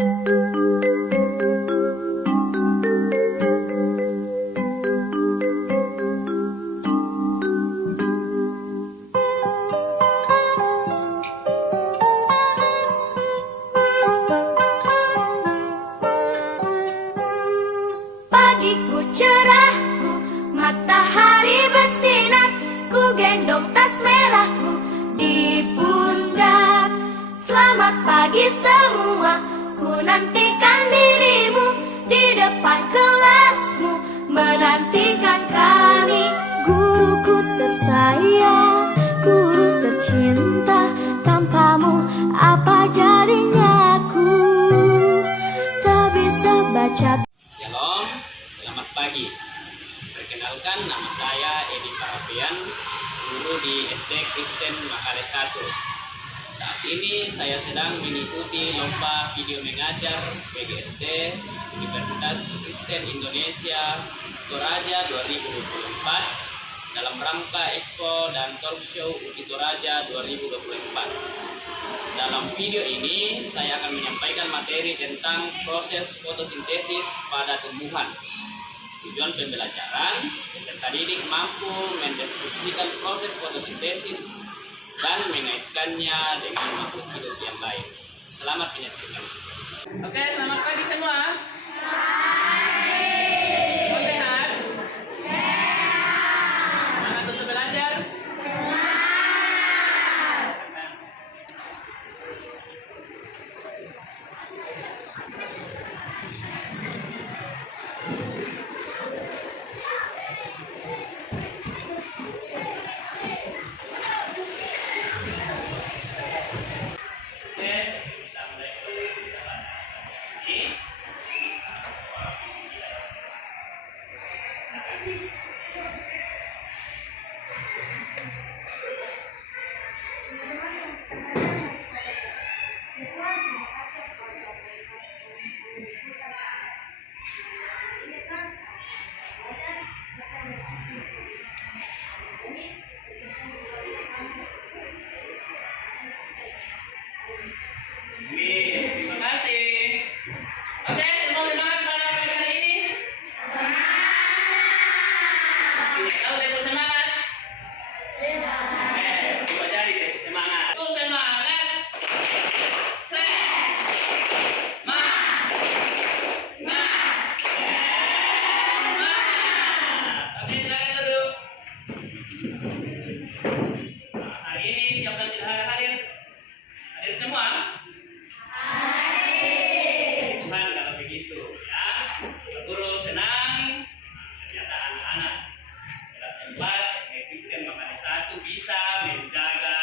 Pagiku cerahku, matahari bersinar, ku gendong tas merahku di pundak. Selamat pagi semua, ku nantikan dirimu di depan kelasmu, menantikan kami. Guruku tersayang, guru tercinta, tanpamu apa jadinya aku, tak bisa baca. Shalom, selamat pagi. Perkenalkan, nama saya Edi Parapian, guru di SD Kristen Makale 1. Saat ini saya sedang mengikuti lomba video mengajar PGSD Universitas Kristen Indonesia Toraja 2024 dalam rangka Expo dan Talk Show UKI Toraja 2024. Dalam video ini, saya akan menyampaikan materi tentang proses fotosintesis pada tumbuhan. Tujuan pembelajaran, peserta didik mampu mendeskripsikan proses fotosintesis dan mengaitkannya dengan makhluk hidup yang lain. Selamat menyaksikan. Oke, selamat pagi semua. Semua sehat? Semangat untuk belajar? Terima kasih. Oke, semua semangat pada pagi hari ini. Tahu itu semangat? Coba jadi deh semangat. Itu semangat. Oke, silakan duduk. Hari ini siapa yang tidak hadir? Hadir semua? Tuhan kalau begitu ya. Guru senang ternyata anak-anak kelas 4 SD Kristen Makale 1 bisa menjaga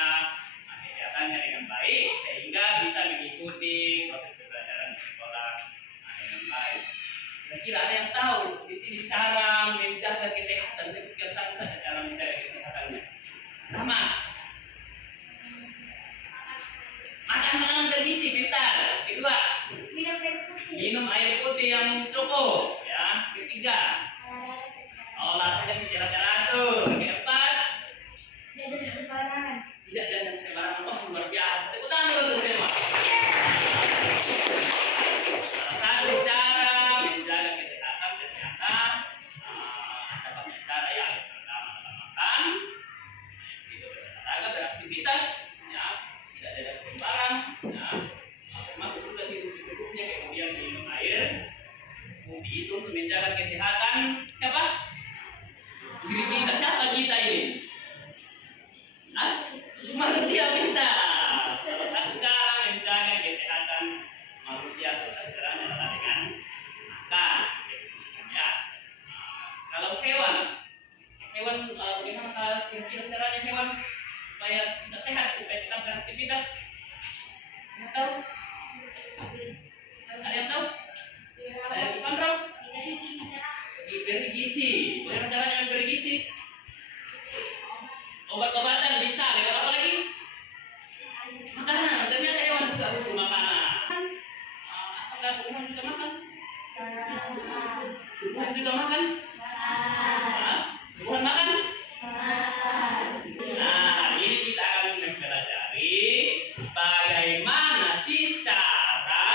kesehatannya dengan baik sehingga bisa mengikuti proses pembelajaran di sekolah dengan baik. Kira-kira ada yang tahu di sini cara menjaga kesehatan seperti saja cara menjaga kesehatannya. Pertama, makan makanan bergizi, pintar. Kedua, minum air putih yang cukup. Ya. Ketiga, olahraga secara teratur. Keempat, tidak jajan sembarangan. Wah, luar biasa. Tepuk tangan dulu untuk semua. Salah satu cara menjaga kesehatan ternyata ada banyak cara ya. Pertama adalah makan, itu berolahraga, beraktivitas, ya, tidak jajan sembarang, ya. Masuk juga tidur secukupnya, kemudian minum air putih itu untuk menjaga kesehatan siapa? Diri kita. Siapa kita ini? Manusia kita. Salah satu cara menjaga kesehatan manusia salah satu caranya adalah dengan makan. Ya. Kalau hewan bagaimana kira-kira caranya hewan supaya bisa sehat, supaya kita beraktivitas? Ada tahu? Ada yang tahu? Saya kontrol. Diberi gizi. Bagaimana caranya memberi gizi? Obat-obatan bisa. Lewat apa lagi? Makanan. Ternyata hewan juga butuh makanan. Apakah tumbuhan juga makan? Tumbuhan juga makan? Tumbuhan makan? Nah, ini kita akan mempelajari bagaimana sih cara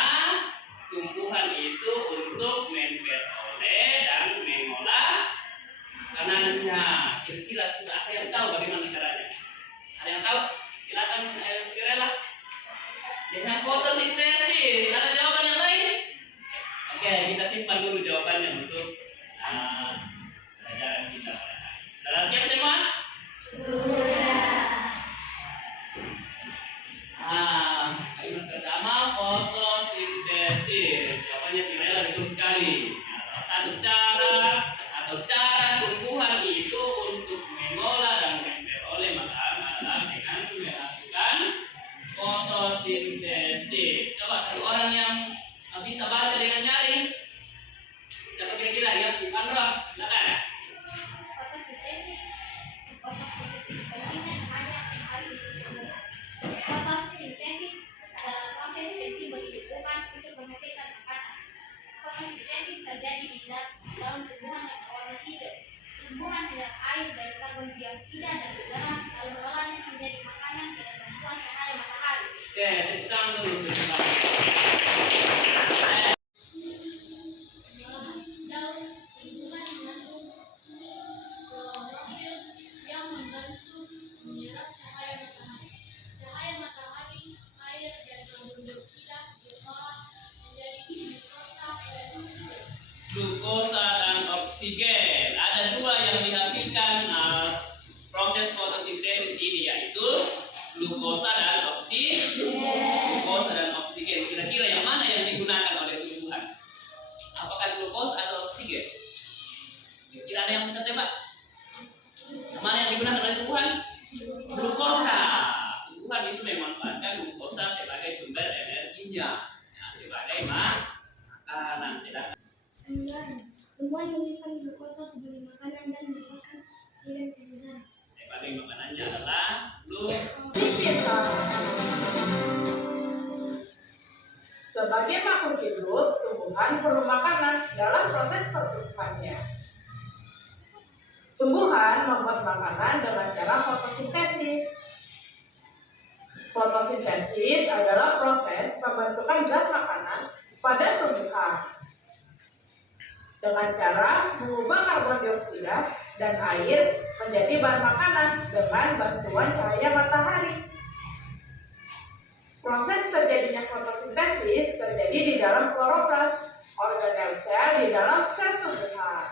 simak dulu jawabannya untuk pelajaran kita pada hari ini. Sudah siap semua? Kalimat pertama fotosintesis. Jawabannya sebenarnya lebih betul sekali. Salah satu cara atau cara tumbuhan itu untuk mengolah dan memperoleh makanan adalah dengan melakukan fotosintesis. Coba satu orang yang bisa baca dengan nyaring. Siapa kira-kira yang Andra? Silakan. Fotosintesis adalah proses penting bagi tumbuhan untuk menghasilkan makanan. Fotosintesis terjadi di daun tumbuhan yang berwarna hijau. Tumbuhan menyerap air dari karbon dioksida dan udara lalu mengolahnya menjadi makanan dengan bantuan cahaya matahari. Oke, tepuk tangan dulu. Daun tumbuhan mengandung klorofil yang membantu menyerap cahaya matahari. Cahaya matahari, air, dan karbon dioksida diolah menjadi glukosa dan oksigen. Glukosa dan oksigen. Ada dua yang dihasilkan proses fotosintesis ini, yaitu glukosa dan oksigen. Glukosa dan oksigen. Kira-kira yang mana yang digunakan oleh tumbuhan? Apakah glukosa atau oksigen? Kira-kira ada yang bisa tebak? Yang mana yang digunakan oleh tumbuhan? Glukosa. Tumbuhan itu memanfaatkan glukosa sebagai sumber energinya, sebagai makanan. Sedangkan Tumbuhan menyimpan glukosa sebagai makanan dan melepaskan oksigen ke udara. sebagai makanannya adalah glukosa. Sebagai makhluk hidup, tumbuhan perlu makanan dalam proses pertumbuhannya. Tumbuhan membuat makanan dengan cara fotosintesis. Fotosintesis adalah proses pembentukan zat makanan pada tumbuhan dengan cara mengubah karbon dioksida dan air menjadi bahan makanan dengan bantuan cahaya matahari. Proses terjadinya fotosintesis terjadi di dalam kloroplas, organel sel di dalam sel tumbuhan.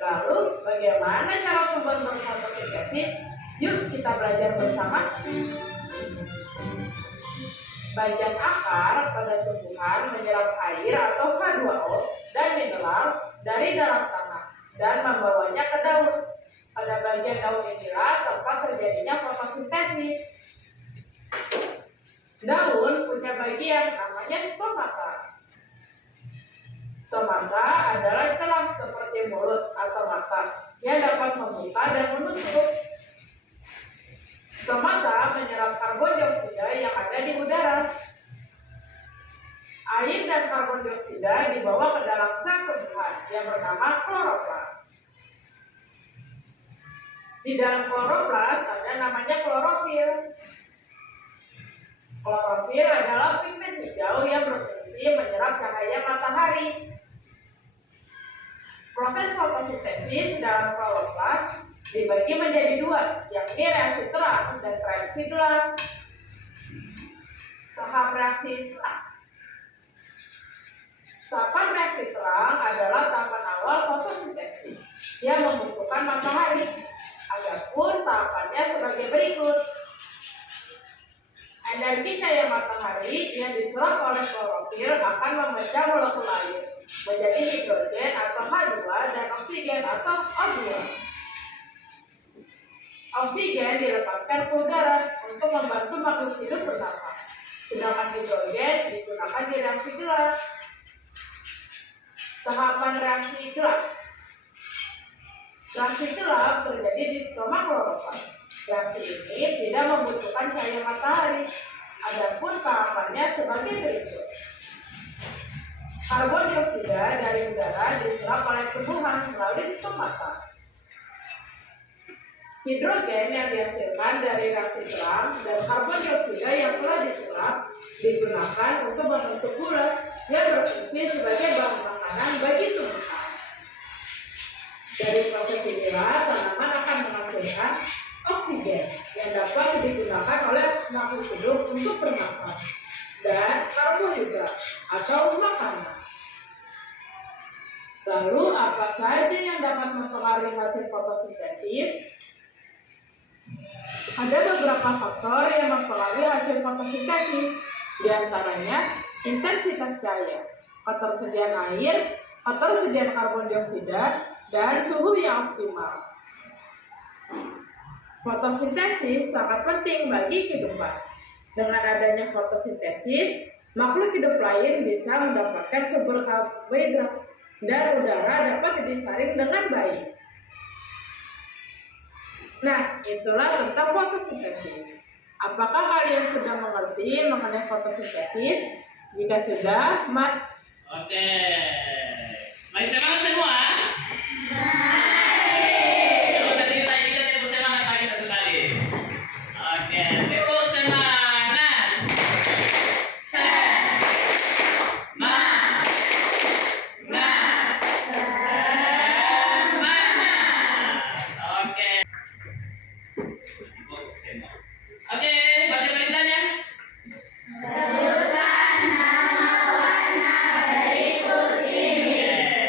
Lalu, bagaimana cara tumbuhan berfotosintesis? Yuk kita belajar bersama. Bagian akar pada tumbuhan menyerap air atau H2O dan mineral dari dalam tanah dan membawanya ke daun. Pada bagian daun inilah tempat terjadinya fotosintesis. Daun punya bagian namanya stomata. Stomata adalah celah seperti mulut atau mata yang dapat membuka dan menutup. Stomata menyerap karbon dioksida yang ada di udara. Air dan karbon dioksida dibawa ke dalam sel tumbuhan yang bernama kloroplas. Di dalam kloroplas ada namanya klorofil. Klorofil adalah pigmen hijau yang berfungsi menyerap cahaya matahari. Proses fotosintesis dalam kloroplas dibagi menjadi dua, yakni reaksi terang dan reaksi gelap. Tahap reaksi terang. Tahapan reaksi terang adalah tahapan awal fotosintesis yang membutuhkan matahari. Adapun tahapannya sebagai berikut. Energi cahaya matahari yang diserap oleh klorofil akan memecah molekul air menjadi hidrogen atau H2 dan oksigen atau O2. Oksigen dilepaskan ke udara untuk membantu makhluk hidup bernafas, sedangkan hidrogen digunakan di reaksi gelap. Tahapan reaksi gelap. Reaksi gelap terjadi di stoma kloroplas. Reaksi ini tidak membutuhkan cahaya matahari. Adapun tahapannya sebagai berikut. Karbon dioksida dari udara diserap oleh tumbuhan melalui stomata. Hidrogen yang dihasilkan dari reaksi terang dan karbon dioksida yang telah diserap digunakan untuk membentuk gula yang berfungsi sebagai bahan makanan bagi tumbuhan. Dari proses inilah tanaman akan menghasilkan oksigen yang dapat digunakan oleh makhluk hidup untuk bernafas dan karbohidrat atau makanan. Lalu apa saja yang dapat mempengaruhi hasil fotosintesis? Ada beberapa faktor yang mempengaruhi hasil fotosintesis, di antaranya intensitas cahaya, ketersediaan air, ketersediaan karbon dioksida, dan suhu yang optimal. Fotosintesis sangat penting bagi kehidupan. Dengan adanya fotosintesis, makhluk hidup lain bisa mendapatkan sumber karbohidrat dan udara dapat disaring dengan baik. Nah, itulah tentang fotosintesis. Apakah kalian sudah mengerti mengenai fotosintesis? Jika sudah, Oke. Mari semangat semua. Coba tadi lagi kita tepuk semangat lagi satu kali. Oke, tepuk semangat. Semangat. Oke. Oke, baca perintahnya.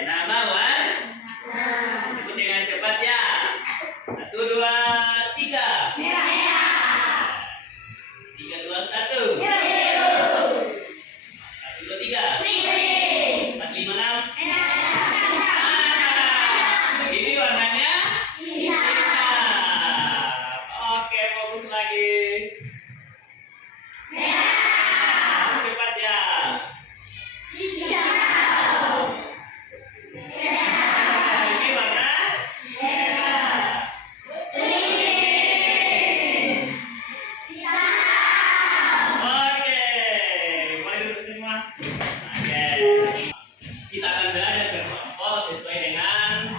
Nama warna. Sebut dengan cepat ya. 1, 2, 3. 3, 2, 1. 1, 2, 3. 4, 5, 6. Ini warnanya hitam. Oke, fokus lagi. Cepat ya. Ini warna merah. Oke, boleh duduk semua. Oke, kita akan belajar berkelompok sesuai dengan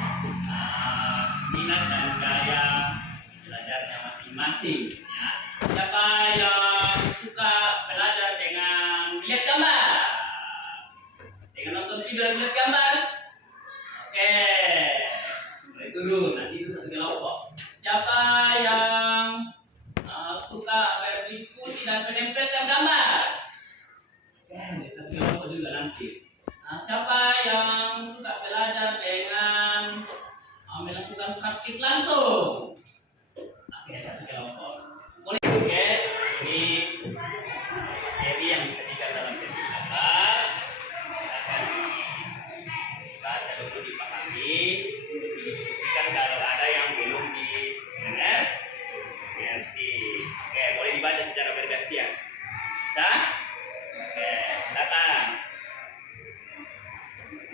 minat dan gaya belajarnya masing-masing. Ya. Siapa yang suka belajar dengan melihat gambar? Dengan nonton video dan melihat gambar? Oke, mulai turun. Nanti itu satu kelompok. Siapa yang suka berdiskusi dan menempelkan gambar? Oke, satu kelompok juga nanti. Nah, siapa yang suka belajar dengan melakukan praktik langsung? Oke, satu kelompok. Boleh. Oke, ini materi yang disajikan dalam bentuk gambar. Silakan dibaca dulu, dipahami, didiskusikan kalau ada yang belum dimengerti. Oke, boleh dibaca secara bergantian. Bisa? Oke, silakan.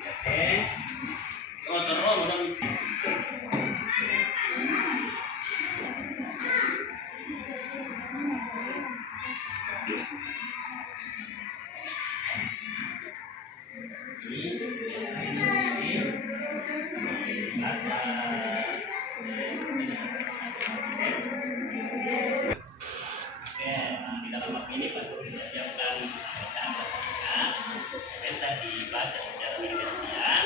Oke. Terus mudah bisa. Oke, di dalam bab ini Pak Guru sudah siapkan bacaan-bacaannya. Bisa dibaca secara bergantian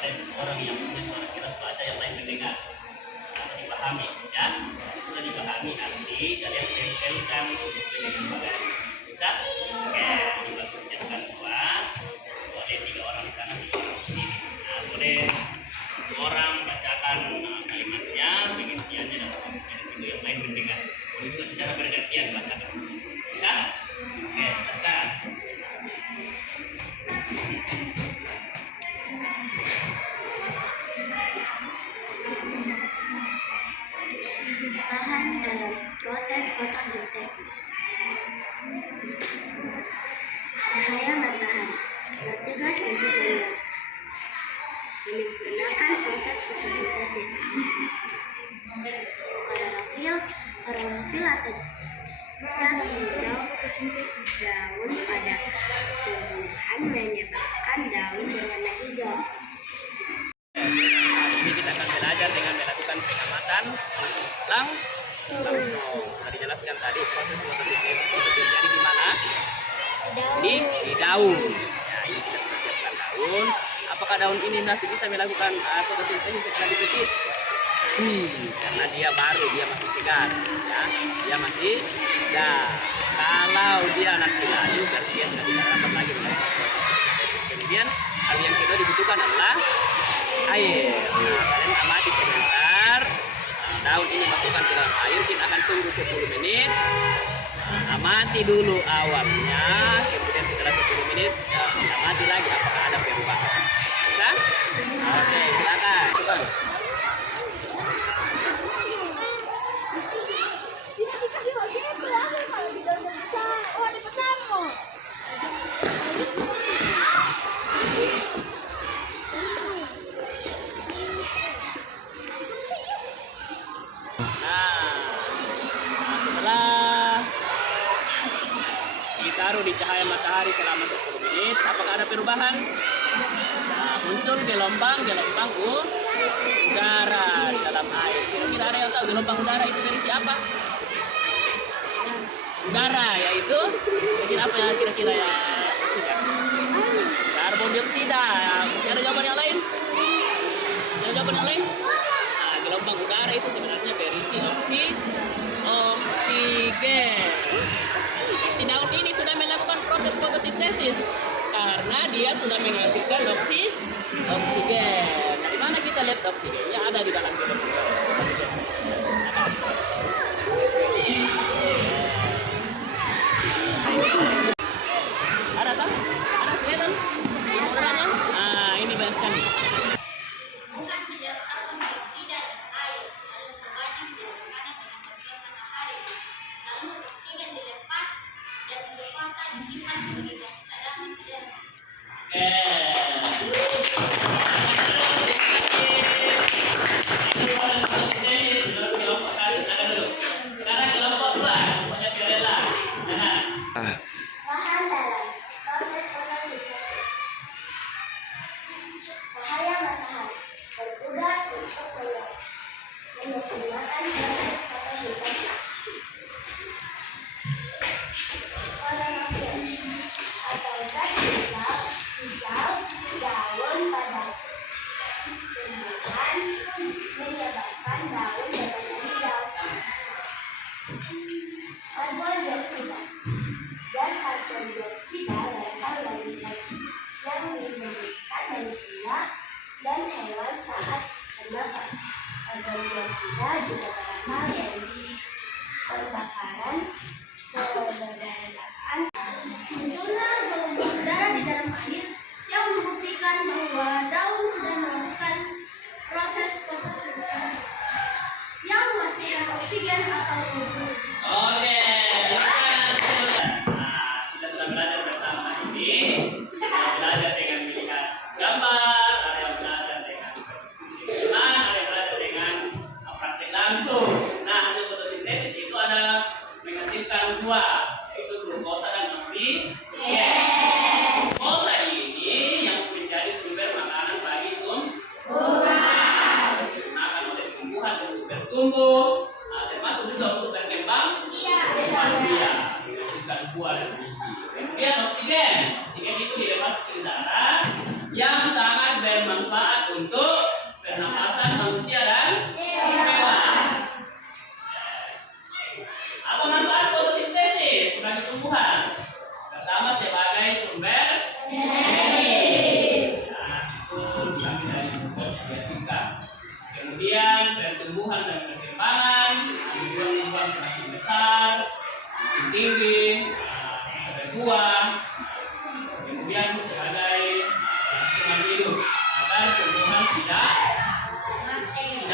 oleh orang yang punya suara keras baca, yang lain mendengar. Atau dipahami, ya. Sudah dipahami, nanti kalian tempelkan sesuai dengan bagan. Bisa? Oke, kita siapkan dua. Boleh 3 orang di sana, 3 orang di sini. Nah, boleh 1 orang bacakan kalimatnya, pengertiannya dan itu yang lain mendengar. Boleh juga secara bergantian bacakan. Bisa? Oke, silakan. Bahan dalam proses fotosintesis. Cahaya matahari bertugas untuk menyempurnakan proses fotosintesis. Klorofil atau zat hijau daun pada tumbuhan menyebabkan daun berwarna hijau. Ini kita akan belajar dengan melakukan pengamatan langsung. Sudah dijelaskan tadi proses fotosintesis itu terjadi di mana? Di daun. Ya, ini kita sudah siapkan daun. Apakah daun ini masih bisa melakukan fotosintesis setelah dipetik? Karena dia baru, dia masih segar. Ya, dia masih segar. Kalau dia nanti layu, berarti dia sudah tidak dapat lagi melakukan fotosintesis. Kemudian hal yang kedua dibutuhkan adalah air. Nah, kalian amati sebentar. Daun ini masukkan ke dalam air, kita akan tunggu 10 menit. Amati dulu awalnya, kemudian setelah 10 menit amati lagi apakah ada perubahan. Bisa? Oke, silakan. Setelah ditaruh di cahaya matahari selama 10 menit, apakah ada perubahan? Nah, muncul gelombang udara di dalam air. Kira-kira ada yang tahu gelombang udara itu dari siapa? Udara, yaitu kira apa ya kira-kira ya? Karbon dioksida. Masih ada jawaban yang lain? Ada jawaban yang lain? Nah, gelombang udara itu sebenarnya berisi oksigen. Si daun ini sudah melakukan proses fotosintesis karena dia sudah menghasilkan oksigen. Dari mana kita lihat oksigennya? Ada di dalam gelombang udara. Ada tak? Ada kelihatan? Udaranya? Ah, ini banyak sekali. Tumbuhan menyerap karbon dioksida dan air, lalu membanyak di dalam tanah dengan terbit matahari. Lalu oksigen dilepas dan glukosa disimpan sebagai gas cadangan sederhana. Bahan dalam proses fotosintesis. Cahaya matahari bertugas untuk menggunakan proses fotosintesis. Klorofil atau zat hijau daun pada tumbuhan menyebabkan daun berwarna hijau. Karbon dioksida. Gas karbon dioksida berasal dari gas yang dihembuskan manusia dan hewan saat bernafas. Karbon dioksida juga berasal dari pembakaran keberadaan. Munculnya gelombang udara di dalam air yang membuktikan bahwa daun sudah melakukan proses fotosintesis yang menghasilkan oksigen atau hidrogen. Oke, sudah belajar bersama ini. Sudah belajar dengan melihat gambar, ada yang belajar dengan perhitungan, ada yang belajar dengan praktek langsung. Nah, hasil fotosintesis itu ada menghasilkan dua, yaitu glukosa dan oksigen. Glukosa ini yang menjadi sumber makanan bagi tumbuhan. Dimakan oleh tumbuhan untuk bertumbuh. Termasuk juga untuk berkembang. Iya, menghasilkan buah dan biji. Kemudian oksigen itu dilepas ke udara yang sangat bermanfaat untuk pernapasan manusia dan hewan. Apa manfaat fotosintesis bagi tumbuhan? Pertama, sebagai sumber energi. Nah, itu diambil dari sumber yang dihasilkan. Kemudian pertumbuhan dan perkembangan, tumbuhan semakin besar, semakin tinggi, bisa berbuah. Kemudian sebagai kelangsungan hidup agar tumbuhan tidak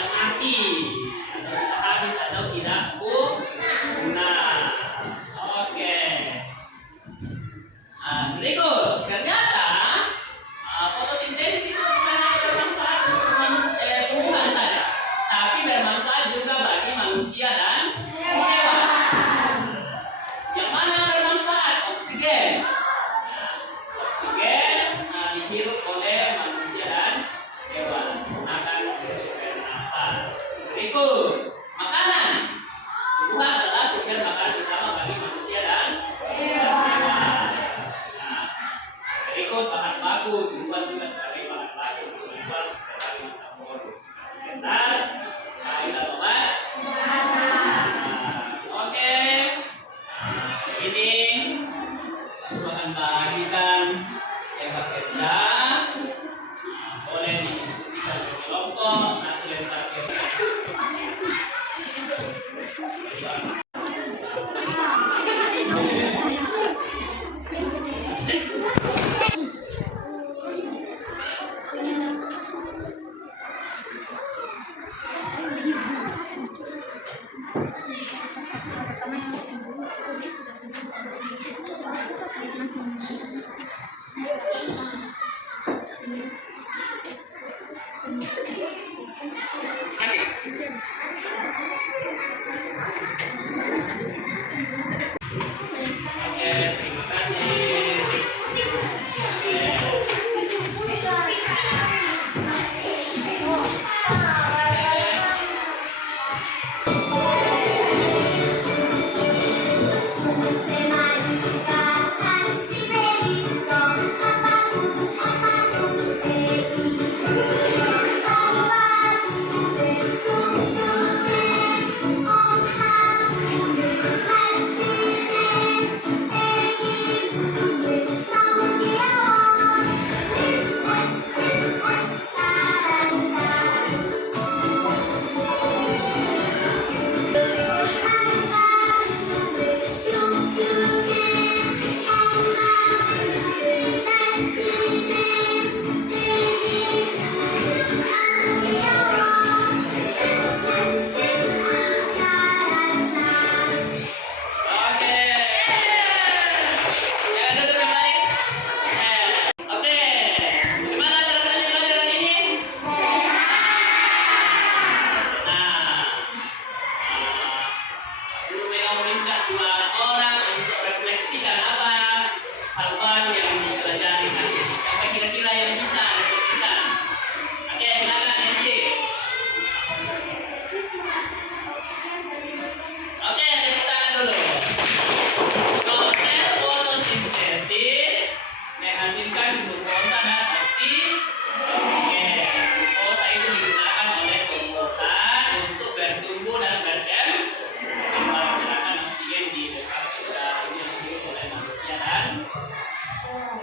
mati atau tidak habis atau tidak punah. Oke. Berikut ternyata fotosintesis itu bukan hanya bermanfaat untuk tumbuhan saja, tapi bermanfaat juga bagi manusia dan hewan. Yang mana yang bermanfaat? Oksigen. Oksigen dihirup oleh manusia dan hewan, menggunakan untuk bernapas. Berikut makanan. Tumbuhan adalah sumber makanan utama bagi manusia dan hewan. Berikut bahan baku. Tumbuhan juga sebagai bahan baku untuk membuat berbagai macam produk. Kertas, kain dan obat. Oke. Ini aku akan bagikan yang bekerja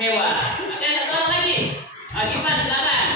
hewan. Oke, satu orang lagi. Lagi Pak, silakan.